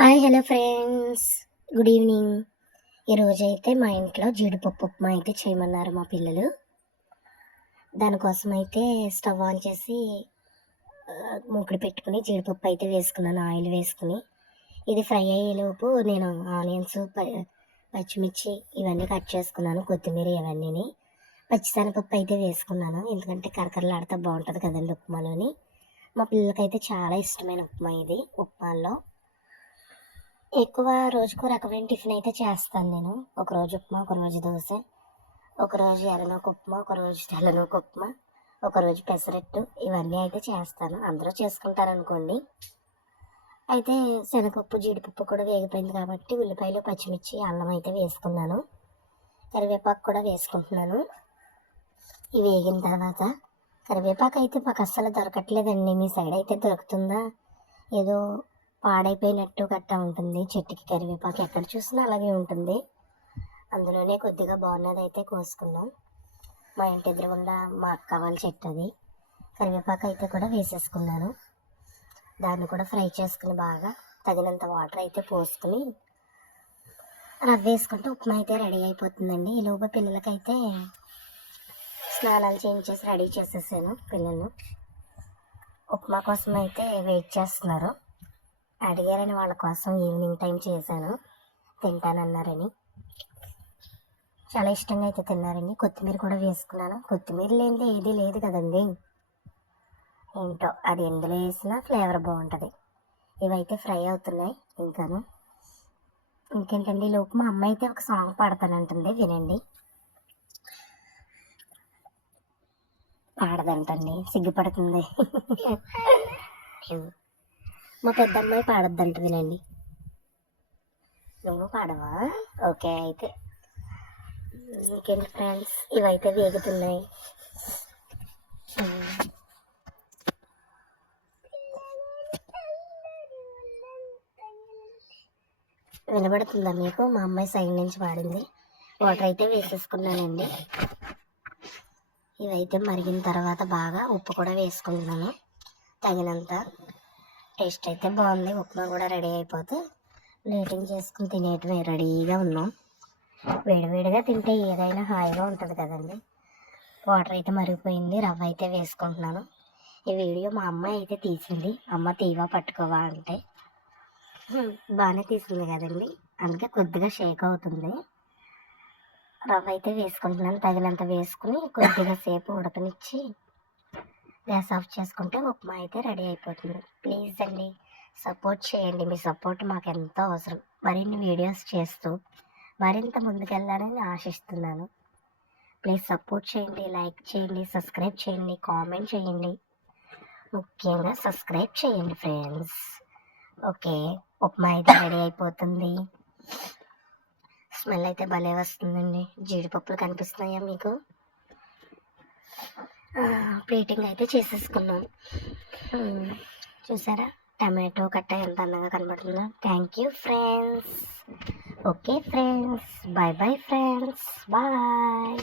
Hi hello friends, good evening. ఈరోజైతే మా ఇంట్లో జీడిపప్పు ఉప్మా అయితే చేయమన్నారు మా పిల్లలు. దానికోసం అయితే స్టవ్ ఆన్ చేసి మూకుడు పెట్టుకుని జీడిపప్పు అయితే వేసుకున్నాను, ఆయిల్ వేసుకుని. ఇది ఫ్రై అయ్యేలోపు నేను ఆనియన్స్, పచ్చిమిర్చి ఇవన్నీ కట్ చేసుకున్నాను, కొత్తిమీర ఇవన్నీ. పచ్చిశనగపప్పు అయితే వేసుకున్నాను, ఎందుకంటే కరకరలాడితే బాగుంటుంది కదండి ఉప్మాలోని. మా పిల్లలకైతే చాలా ఇష్టమైన ఉప్మా ఇది. ఉప్మాల్లో ఎక్కువ రోజుకో రకమైన టిఫిన్ అయితే చేస్తాను నేను. ఒకరోజు ఉప్మా, ఒకరోజు దోశ, ఒకరోజు ఎర్రనూక ఉప్మా, ఒకరోజు తెల్లనూక ఉప్మా, ఒకరోజు పెసరట్టు, ఇవన్నీ అయితే చేస్తాను. అందరూ చేసుకుంటారు అనుకోండి. అయితే శనగపప్పు, జీడిపప్పు కూడా వేగిపోయింది కాబట్టి ఉల్లిపాయలు, పచ్చిమిర్చి, అల్లం అయితే వేసుకున్నాను. కరివేపాకు కూడా వేసుకుంటున్నాను. ఇవి వేగిన తర్వాత కరివేపాకు అయితే మాకు అస్సలు దొరకట్లేదండి. మీ సైడ్ అయితే దొరుకుతుందా? ఏదో పాడైపోయినట్టు గట్టా ఉంటుంది చెట్టుకి కరివేపాకు, ఎక్కడ చూసినా అలాగే ఉంటుంది. అందులోనే కొద్దిగా బాగున్నది అయితే కోసుకున్నాం. మా ఇంటి ఎదురుగుండా మా అక్క వాళ్ళ చెట్టు అది. కరివేపాకు అయితే కూడా వేసేసుకున్నాను. దాన్ని కూడా ఫ్రై చేసుకుని బాగా తగినంత వాటర్ అయితే పోసుకుని రవ్వ వేసుకుంటే ఉప్మా అయితే రెడీ అయిపోతుందండి. ఈ లోపు పిల్లలకైతే స్నానాలు చేయించేసి రెడీ చేసేసాను. పిల్లలు ఉప్మా కోసం అయితే వెయిట్ చేస్తున్నారు. అడిగారని వాళ్ళ కోసం ఈవినింగ్ టైం చేశాను, తింటానన్నారని. చాలా ఇష్టంగా అయితే తిన్నారండి. కొత్తిమీర కూడా వేసుకున్నాను. కొత్తిమీర లేనిది ఏదీ లేదు కదండి. ఏంటో అది ఎందులో వేసినా ఫ్లేవర్ బాగుంటుంది. ఇవైతే ఫ్రై అవుతున్నాయి. ఇంకేంటండి, లోపు మా అమ్మ అయితే ఒక సాంగ్ పాడతానంటుంది, వినండి. పాడదంటండి, సిగ్గుపడుతుంది. మా పెద్దమ్మాయి పాడొద్దంట, వినండి. నువ్వు పాడవా? ఓకే. అయితే ఇంకేంటి ఫ్రెండ్స్, ఇవైతే వేగుతున్నాయి. వినబడుతుందా మీకు? మా అమ్మాయి సైడ్ నుంచి పాడింది. వాటర్ అయితే వేసేసుకున్నానండి. ఇవైతే మరిగిన తర్వాత బాగా ఉప్పు కూడా వేసుకుంటున్నాను తగినంత. టేస్ట్ అయితే బాగుంది. ఉప్మా కూడా రెడీ అయిపోతే ప్లేటింగ్ చేసుకుని తినేయటమే, రెడీగా ఉన్నాం. వేడివేడిగా తింటే ఏదైనా హాయిగా ఉంటుంది కదండి. వాటర్ అయితే మరిగిపోయింది, రవ్వ అయితే వేసుకుంటున్నాను. ఈ వీడియో మా అమ్మాయి అయితే తీసింది. అమ్మ తీవా పట్టుకోవా అంటే బాగానే తీసింది కదండి, అందుకే కొద్దిగా షేక్ అవుతుంది. రవ్వ అయితే వేసుకుంటున్నాను, తగినంత వేసుకుని కొద్దిగా సేపు ఉడకనిచ్చి గ్యాస్ ఆఫ్ చేసుకుంటే ఉప్మా అయితే రెడీ అయిపోతుంది. ప్లీజ్ అండి, సపోర్ట్ చేయండి. మీ సపోర్ట్ మాకు ఎంతో అవసరం. మరిన్ని వీడియోస్ చేస్తూ మరింత ముందుకెళ్ళాలని ఆశిస్తున్నాను. ప్లీజ్ సపోర్ట్ చేయండి, లైక్ చేయండి, సబ్స్క్రైబ్ చేయండి, కామెంట్ చేయండి. ముఖ్యంగా సబ్స్క్రైబ్ చేయండి ఫ్రెండ్స్. ఓకే, ఉప్మా అయితే రెడీ అయిపోతుంది. స్మెల్ అయితే భలే వస్తుందండి. జీడిపప్పులు కనిపిస్తున్నాయా మీకు? ప్లేటింగ్ అయితే చేసేసుకున్నాం. చూసారా టమాటో కట్ట ఎంత అందంగా కనబడుతుందో. Thank you friends. Okay friends, bye bye friends, bye.